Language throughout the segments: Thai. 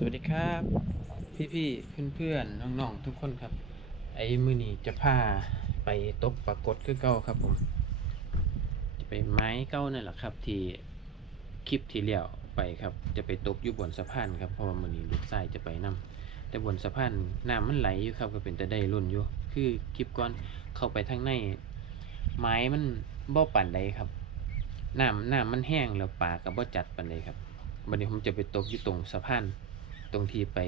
สวัสดีครับ พี่ๆเพื่อนๆน้องๆทุกคนครับ ไอ้มือนี้จะพาไปตกปรากฏคือเก่าครับผมจะไปไม้เก้านั่นแหละครับ ที่คลิปที่เลี้ยวไปครับ จะไปตกอยู่บนสะพานครับเพราะว่ามือนี้ลูกชายจะไปนํแต่บนสะพานน้ำมันไหลอยู่ครับก็เป็นแต่ได้รุ่นอยู่คือคลิปก่อนเข้าไปทางใน ไม้มันบ่ปั่นใดครับน้ำน้ำมันแห้งแล้วปลาก็บ่จัดปั่นใดครับวันนี้ผมจะไปตกอยู่ตรงสะพาน ตรงที่ไป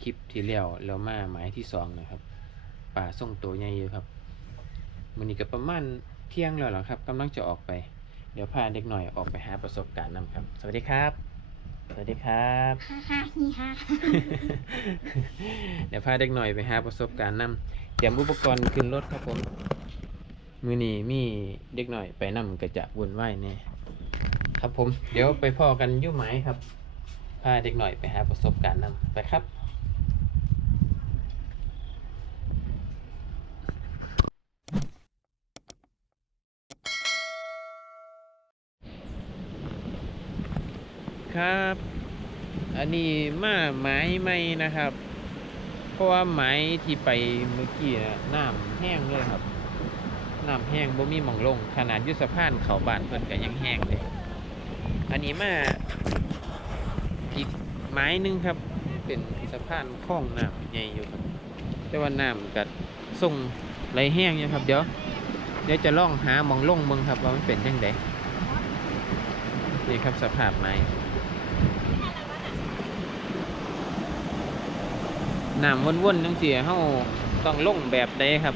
คลิปที่แล้วแล้วมาหมายที่สองนะครับ ป่าส่งตัวใหญ่อยู่ครับมันนี้ก็ประมาณเที่ยงแล้วเหรอครับกำลังจะออกไป เดี๋ยวพาเด็กหน่อยออกไปหาประสบการณ์นำครับ สวัสดีครับ สวัสดีครับฮ่าฮ่าฮีฮ่าเดี๋ยวพาเด็กหน่อยไปหาประสบการณ์นำเตรียมอุปกรณ์ขึ้นรถครับผมมือนี้มีเด็กหน่อยไปนำกระจะวุ่นวายแน่ครับผม เดี๋ยวไปพอกันอยุ่ไหมครับ พาเด็กหน่อยไปหาประสบการณ์นำไปครับครับ อันนี้มาไม้ไม่นะครับ เพราะว่าไม้ที่ไปเมื่อกี้น่ะน้ำแห้งเลยครับน้ำแห้งบ่มีมองลง ขนาดยุสะพานเขาบานเพิ่นก็ยังแห้งเลย อันนี้มา ไม้หนึงครับ เป็นสะพานคลองน้ำใหญ่อยู่ครับ แต่ว่าน้ำก็ส่งไหลแห้งอยู่ครับ เดี๋ยว เดี๋ยวจะล่องหามองล่งเมืองครับว่ามันเป็นยังไงนี่ครับสภาพไม้น้ำวนๆจังซี่เฮาต้องล่งแบบใดครับ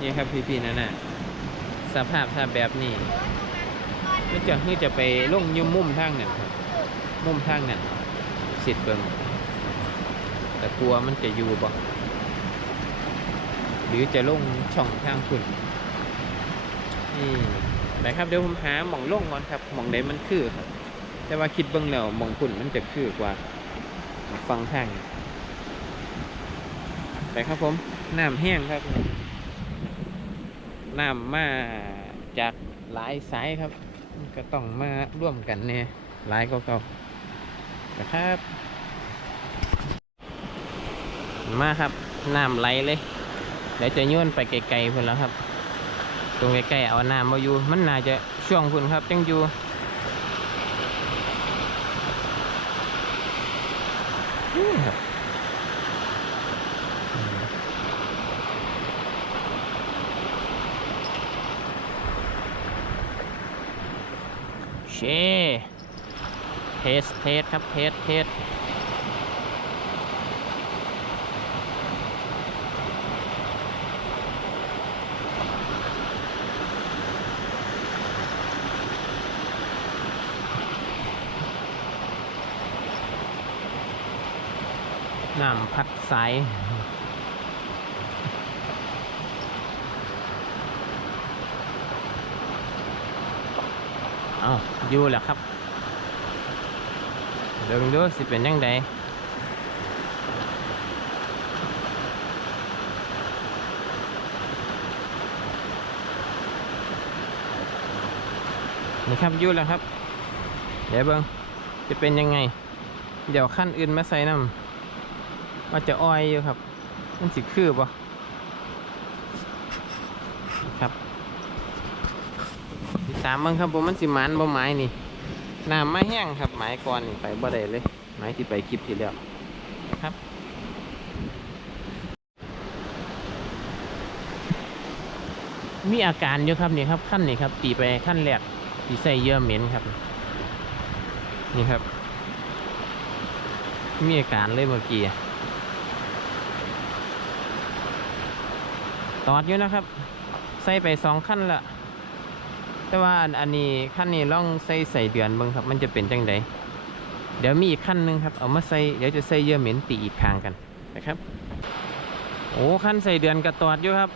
นี่ครับพี่ๆนั่นน่ะสภาพถ้าแบบนี้ก็จะคือจะไปลงอยุ่มุมทางนั่นครับมุมทางนั่น สิดเบิ่งแต่กลัวมันจะอยู่บ่หรือจะลงช่องทางคุณนี่ไปครับเดี๋ยวผมหาหม่องลงก่อนครับหม่องใดมันคือครับ แต่ว่าคิดเบิ่งแล้วหม่องคุณมันจะคือกว่า ฟังทางไปครับผมน้ำแห้งครับน้ำมาจากหลายสายครับ ก็ต้องมาร่วมกันเนี่ยหลายก็เก่า นะครับ มาครับน้ำไหลเลยเดี๋ยวจะโยนไปไกลๆเพื่อนแล้วครับ ตรงใกล้ๆเอาน้ำมาอยู่ มันน่าจะช่วงพุ่นครับจังอยู่เชเทส เทสครับ เทส เทส น้ำพัดสายเอาอยู่แหละครับ เดี๋ยวดูสิเป็นยังไงนี่ครับยู่แล้วครับ เดี๋ยวเบิ้งจะเป็นยังไง เดี๋ยวขั้นอื่นมาใส่น้ำว่าจะอ้อยอยู่ครับ มันสิคือปะครับติดตามเบ้างครับผมมันสิมันบ่ไม้นี่ น้ำมาแห้งครับไม้ก่อนไปบ่ได้เลยไม้ที่ไปคลิปที่แล้วครับ มีอาการอยู่ครับนี่ครับขั้นนี่ครับ ตีไปขั้นแรกตีใส่เยื่อเหม็นครับ นี่ครับ มีอาการเลยเมื่อกี้ตอดอยู่นะครับ ใส่ไปสองขั้นละ แต่ว่าอันนี้ขั้นนี้ล่องใส่ใส่เดือนบิ่งครับ มันจะเป็นจังไดเดี๋ยวมีอีกขั้นหนึ่งครับ เอามาใส่เดี๋ยวจะใส่เยื่อเหม็นตีอีกทางกันนะครับ โอ้ขั้นใส่เดือนกระตอดอยู่ครับ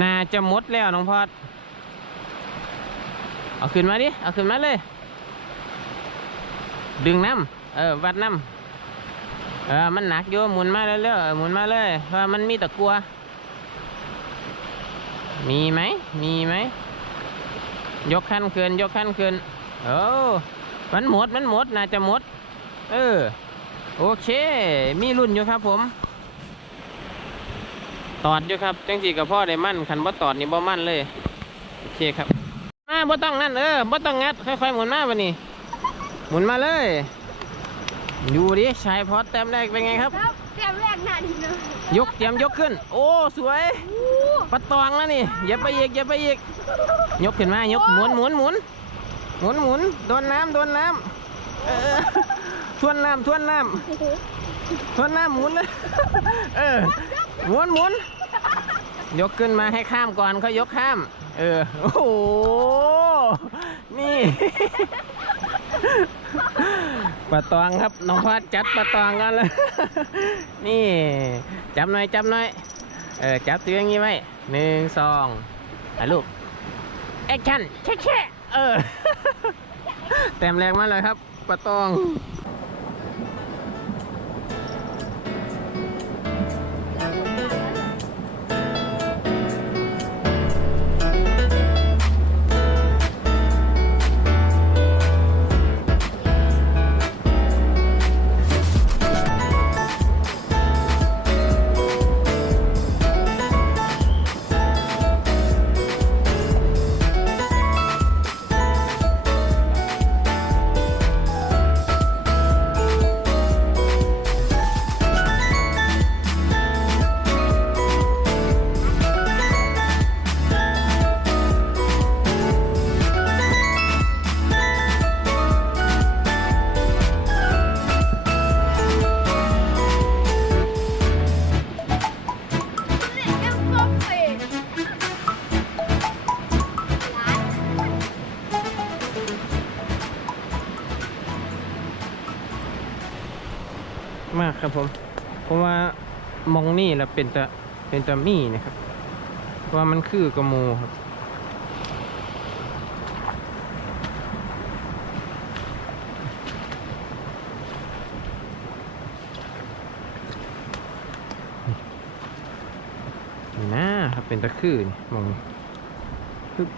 น่าจะหมดแล้วน้องพอด เอาขึ้นมาดิ เอาขึ้นมาเลย ดึงน้ำ เออ วัดน้ำ เออ มันหนักอยู่หมุนมาเรื่อยๆหมุนมาเลยเพราะมันมีตะกัว มีไหม มีไหม ยกขั้นขึ้นยกขั้นขึ้นเออมันหมด มันหมด น่าจะหมด เออ โอเค มีรุ่นอยู่ครับผม ตอดอยู่ครับจังสีกับพ่อได้มั่นคันบ่ตอดนี่บ่มั่นเลย โอเคครับ มาบ่ต้องนั่นเออบ่ต้องงัด ค่อยๆหมุนมาบัดนี้ หมุนมาเลย อยู่ดิชายพอดแต้มแรกเป็นไงครับครับเตรียมแรกหน้าดีเลยยกเตรียมยกขึ้น โอ้สวยปะตองแล้วนี่อย่าไปอีกอย่าไปอีก ยกขึ้นมายกหมุนหมุนหมุนหมุนหมุนโดนน้ำโดนน้ำเออทวนน้ำทวนน้ำทวนน้ำหมุนเลยเออหมุนหมุนยกขึ้นมาให้ข้ามก่อนเขายกข้าม เออโอ้โหนี่ ปลาตองครับน้องพัดจัดปลาตองกันเลยนี่จับหน่อยจับหน่อยเออจับตัวอย่างงี้ไว้หนึ่งสองถ่ายรูปแอคชั่นแช่แช่เออ แต้มแรงมากเลยครับปลาตอง ครับผมเพราะว่ามองนี่แล้วเป็นตะเป็นตะมี่นะครับเพราะว่ามันคือกระมูครับนี่นะครับเป็นตะคือนี่มองปึ๊บ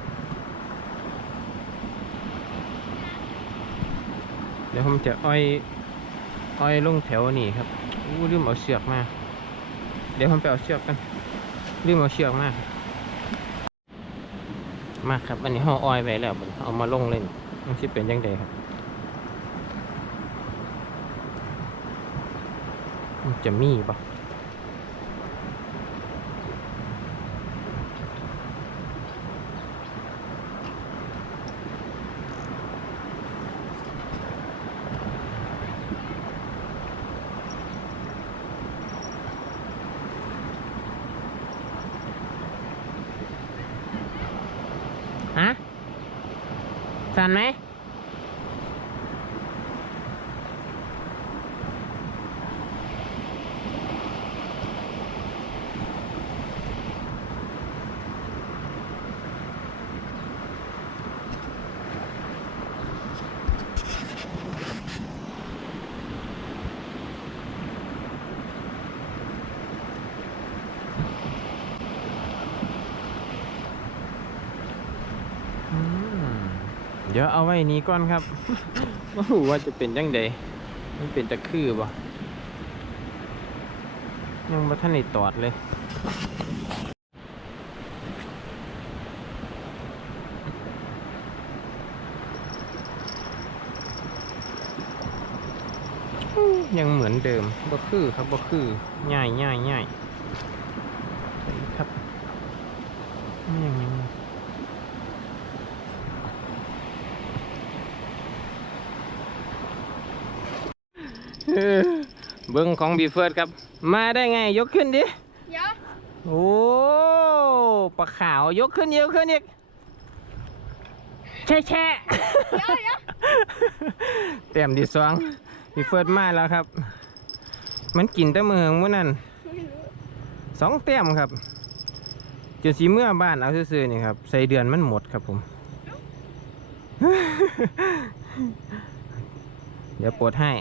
เดี๋ยวผมจะอ้อย อ้อยลงแถวนี่ครับอู้ลืมเอาเชือกมา เดี๋ยวผมไปเอาเชือกกันลืมเอาเชือกมามาครับ อันนี้ห่ออ้อยไว้แล้วเอามาลงเล่นมันจะเป็นยังไงครับ มันจะมีปะ ฮะสั่นไหม เดี๋ยวเอาไว้นี้ก่อนครับไม่รู้ว่าจะเป็นยังไงมันเป็นตะคือบ่ยังบ่ทันได้ตอดเลย ยังเหมือนเดิมบ่คือครับบ่คือง่ายง่ายง่ายครับนี่ยังไง เออเบิ้ง ของบีเฟิร์ดครับ มาได้ไงยกขึ้นดิเดี๋ยวโอ้ปลาขาวยกขึ้นเยอะขึ้นอีกแช่แช่เดี๋ยวเดี๋ยวเต็มที่สองบีเฟิร์ดมาแล้วครับ มันกินแต่มือของมันนั่นไม่รู้สองเต็มครับจะสีเมื่อบ้านเอาซื่อๆนี่ครับใส่เดือนมันหมดครับผมเดี๋ยวปลดให้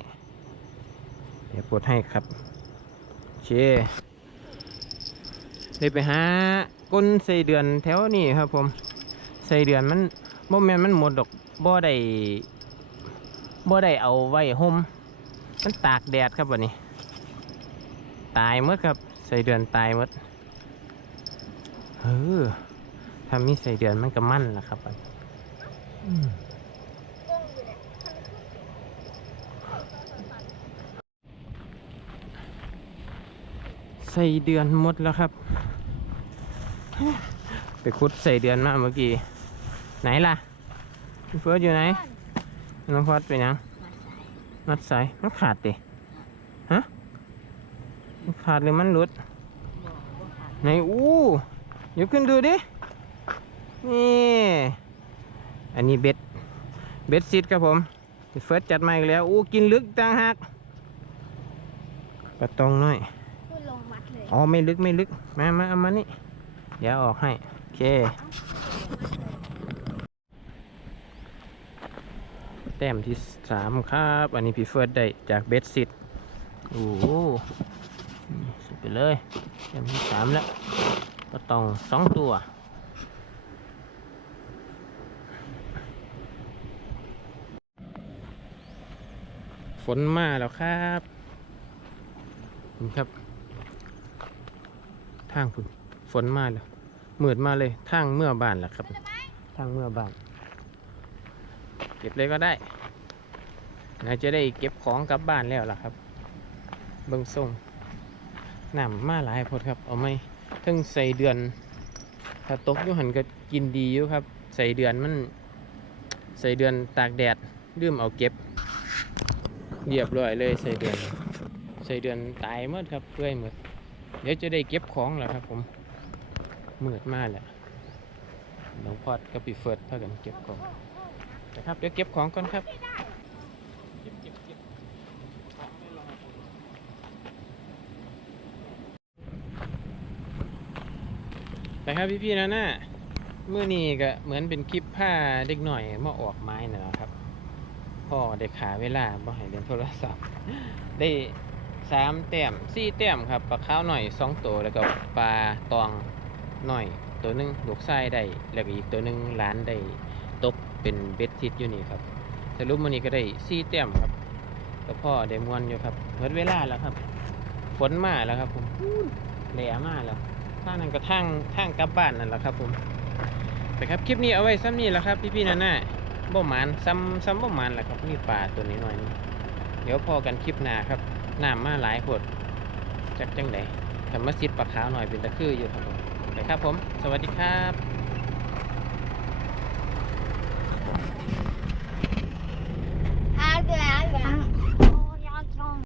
เดี๋ยวปลดให้ครับโอเคได้ไปหาก้นใส่เดือนแถวนี้ครับผมใส่เดือนมันบ่แมนมันหมดดอกบ่ได้บ่ได้เอาไว้ห่มมันตากแดดครับวันนี้ ตายหมดครับ ใส่เดือนตายหมดเออถ้ามีใส่เดือนมันก็มั่นล่ะครับบัดอืม กงอยู่เนี่ย ใส่เดือนหมดแล้วครับ ไปคุดใส่เดือนมาเมื่อกี้ ไหนล่ะเฟิร์สอยู่ไหน น้องพอดเป็นยังมัดสายมันขาดดิฮะมันขาดหรือมันหลุดไหนอู้ยกขึ้นดูดิ นี่ อันนี้เบ็ด เบ็ดซิดครับผมเฟิร์สจัดมาอีกแล้ว อู้กินลึกต่างหากกระตองน้อย อ๋อไม่ลึกไม่ลึก มามาเอามานี่ เดี๋ยวออกให้ โอเค แต้มที่สามครับ อันนี้พี่เฟิร์สได้จากเบสซิตโอ้โหสุดไปเลย แต้มที่สามแล้ว ก็ต้องสองตัวฝนมาแล้วครับครับ ทางพุ่นฝนมาแล้วมืดมาเลยทางเมื่อบ้านแล้วครับ ทางเมื่อบ้าน เก็บเลยก็ได้น่าจะได้เก็บของกลับบ้านแล้วล่ะครับเบิ่งส่งน้ำมาหลายพดครับ เอาไหมถึงใส่เดือน ถ้าตกอยู่หันก็กินดีอยู่ครับ ใส่เดือนมัน ใส่เดือนตากแดดลืมเอาเก็บเรียบร้อยเลยใส่เดือน ใส่เดือนตายหมดครับเพื่อยหมด เดี๋ยวจะได้เก็บของแล้วครับผมมืดมากแหละน้องพอดกับพี่เฟิร์ดพากันเก็บของนะครับเดี๋ยวเก็บของก่อนครับเก็บเก็บเก็บของไม่รอผมไปครับพี่ๆนะน่าเมื่อนี้ก็เหมือนเป็นคลิปผ้าเด็กหน่อยมาออกไม้นะครับพ่อได้ขาเวลาบ่ให้เล่นโทรศัพท์ได้ สามแต้มสี่แต้มครับปลาข้าวหน่อยสองตัวแล้วก็ปลาตองหน่อย ตัวหนึ่งลูกไส้ได้แล้วก็อีกตัวหนึ่งหล้านได้ตกเป็นเบ็ดทิดอยู่นี่ครับสรุปมันนี้ก็ได้สี่แต้มครับก็พ่อได้มวนอยู่ครับหมดเวลาแล้วครับ ฝนมาแล้วครับผมแหลมาแล้วท่านั้นก็ทางทางกลับบ้านนั่นแหละครับผมแต่ครับคลิปนี้เอาไว้ซ้ำนี่แหละครับพี่ๆนะน่าบ่หมานซ้ำซ้ำบ่หมานแหละครับนี่ปลาตัวนี้หน่อยนึงเดี๋ยวพอกันคลิปหน้าครับ น้ำมาหลายขวดจักจังไหนแต่มาซิดปากขาวหน่อยเป็นตะคืออยู่ครับผมไปครับผม สวัสดีครับอาเดือด